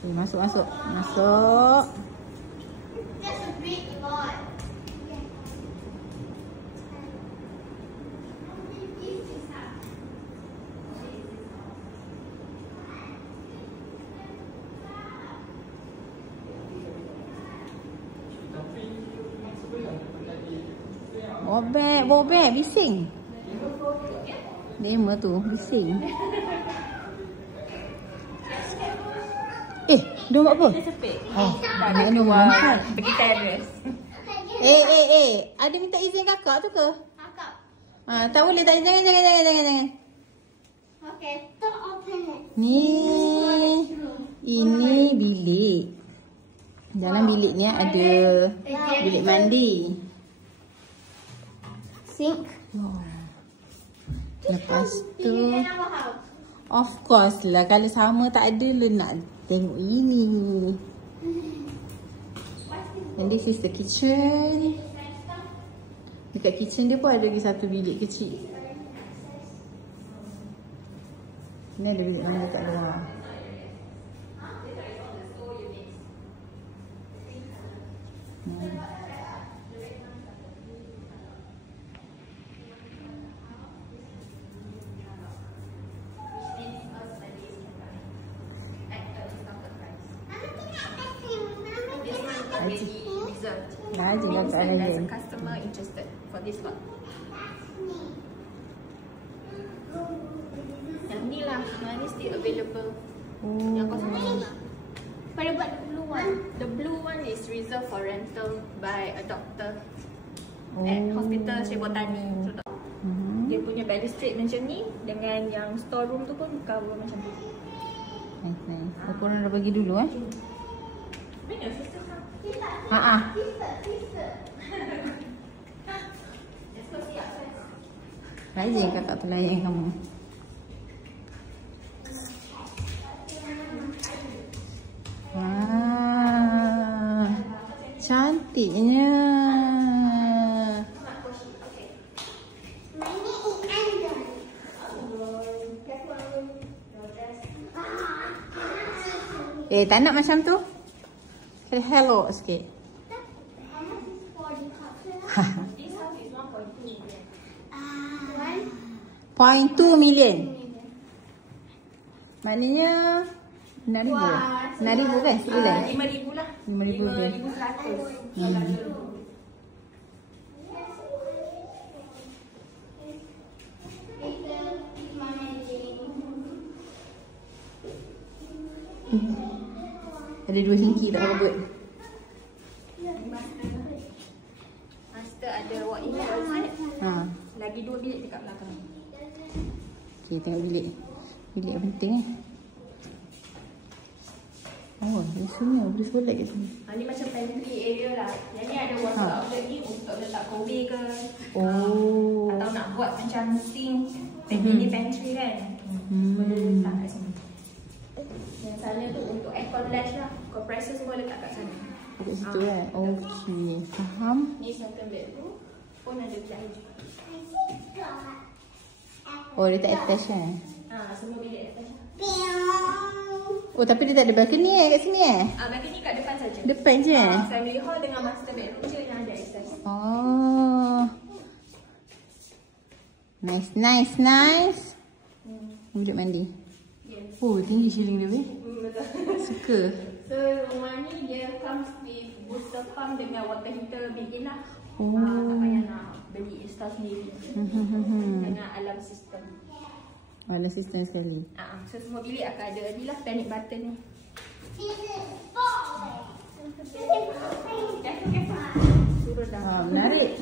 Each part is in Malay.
Okay, masuk. Masuk. Bobek, bising. Demo tu, bising. Dia buat apa? Dia sepik. Nak kena makan. Pergi terrace. Ada minta izin kakak tu ke? Kakak. Tak boleh, tak. Jangan. Okay, don't open it. Ini bilik. Dalam bilik ni ada bilik mandi. Sink. Lepas tu, of course lah, kalau sama tak ada lah nak tengok ini. And this is the kitchen. Dekat kitchen dia pun ada lagi satu bilik kecil. Ni ada bilik mana dekat luar. There's a customer interested for this lot. Yang ni lah, yang ni still available. Yang kosong lah. What about the blue one? The blue one is reserved for rental by a doctor at Hospital Syed Botani. Dia punya balustrade macam ni, dengan yang storeroom tu pun cover macam ni. Nice. Korang dah bagi dulu Mana sister? Rajin kakak tu layan kamu. Cantiknya. Tak nak macam tu. Hello sikit. This house is 1.2 million. 0.2 million. Maknanya 6,000. 6,000 kan? 5,000 lah. 5,000. 5,100. Ada 2 hingki tak robot. Master ada walk-in closet. Lagi 2 bilik dekat belakang. Okay, tengok bilik. Bilik yang penting dia sunyi. Boleh solat kat sini. Ni macam pantry area lah. Yang ni ada water outlet ni untuk letak kobe ke. Atau nak buat macam sink. Mini pantry kan. Boleh letak kat sini. Yang sana tu untuk aircon lash lah. Compressor semua letak kat sana. Dekat situ kan? Okay, faham. Ni second bedroom. Pun ada bilik juga. Dia tak attach kan? Semua bilik attach. Tapi dia tak ada balcony kat sini Balcony kat depan saja. Depan je Family hall dengan master bedroom je yang ada attach. Nice. Bilik mandi. Yes. Tinggi ceiling dia weh. Betul. Suka. So rumah ni dia comes with booster pump dengan water heater built-in lah. Tak payah nak beli install sendiri. Dengan alarm system. Alarm system sekali. So semua bilik akan ada ni lah panic button ni. Suruh dah. Menarik.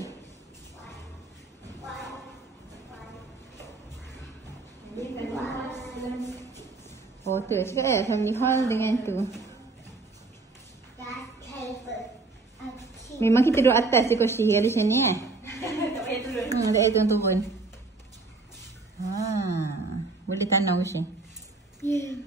Tu cakap family hall dengan tu. Memang kita duduk atas je kursi kalau macam ni Tak payah turun. Tak payah turun-turun. Boleh tanam kursi. Yeah.